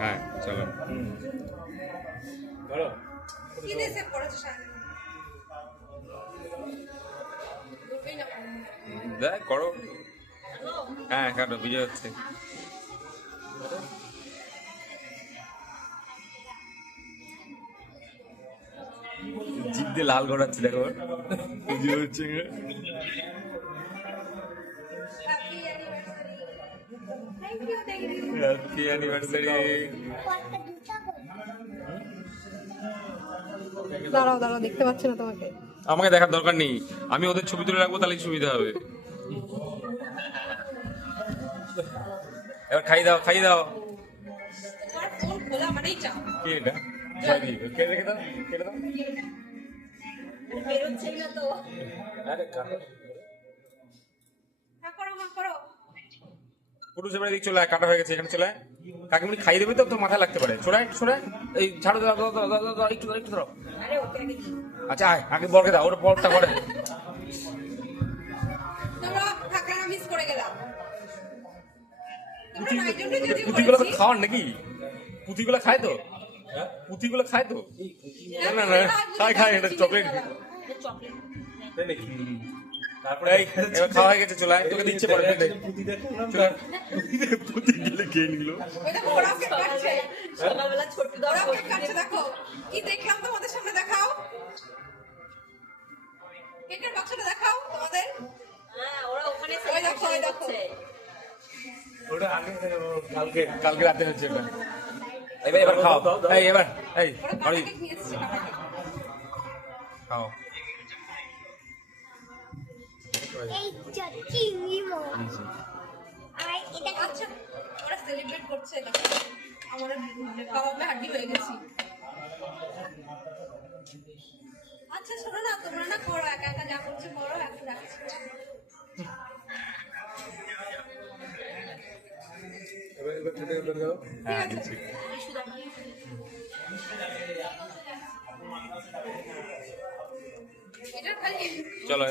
হ্যাঁ চলো বলো কি দেশে পড়েছে সামনে দেখ করো। হ্যাঁ কাটো, বিজয় হচ্ছে। জিভ দিয়ে লাল করাচ্ছে, দেখো বিজয় হচ্ছে। Happy anniversary. দাঁড়াও দাঁড়াও, দেখতে পাচ্ছি না তোমাকে। আমাকে দেখার দরকার নেই, আমি ওদের ছবি তুলে রাখবো, তাহলে সুবিধা হবে। এবার খাই দাও, খাই দাও। তোমার ফোন খোলা মানেই চাপ। কে এটা? জয়দীপ। কে রেখে দাও, কেটে দাও। বেরোচ্ছেই না তো। আরে কাটো। হ্যাঁ করো, হ্যাঁ করো। পুরুষ এবারে দিক চলে আয়, কাটা হয়ে গেছে, এখানে চলে আয়। কাকিমুনি খাই দেবে তো, তোর মাথায় লাগতে পারে। সরাই সরাই, এই ঝাড়ু দাও দাও দাও দাও দাও, একটু দাও, একটু দাও। আরে ওকে আগে দিই। আচ্ছা আয়, আগে বরকে দাও, ওর বরটা করে। তোমরা থাকলে না, মিস করে গেলাম। তোমরা না, এই জন্যই যদিও পুঁতিগুলো তো করেছি। খাওয়ার নাকি? পুঁতিগুলো খায় তো? পুঁতিগুলো খায় তো? না না না, খায় খায়, এটা চকলেট। চকলেট। তাই নাকি? তারপরে এই এবার খাওয়া হয়ে গেছে, চলে আয়, তোকে দিচ্ছে পরে। পুঁতি দেখো না, চলে আয়। পুঁতি গেলে খেয়ে নিল। ওই দেখো, ওরাও কেক কাটছে। সকালবেলা ছোট্ট ওরাও কেক কাটছে, দেখো। কি দেখলাম তোমাদের সামনে, দেখাও। কেকের বাক্সটা দেখাও তোমাদের। হ্যাঁ, ওরা ওখানে ওই দেখো, ওই দেখো। করছে। ওটা আগে কালকে কালকে রাতে হচ্ছে ওটা। এবার এবার খাও, এই এবার এই ওরা কাটা অরি কেক নিয়ে এসেছে, কাটা কেক। খাও। এই চিংড়ি মাছ আর এটা আচ্ছা, ওরা সেলিব্রেট করছে, দেখো। আমরা কাবাবে হাড্ডি হয়ে গেছি। আচ্ছা শোনো না, তোমরা না করো, একা একা যা করছো করো, এখন রাখছি। এবার খেতে এবার দাও। হ্যাঁ দিচ্ছি। এটা খালি চলো।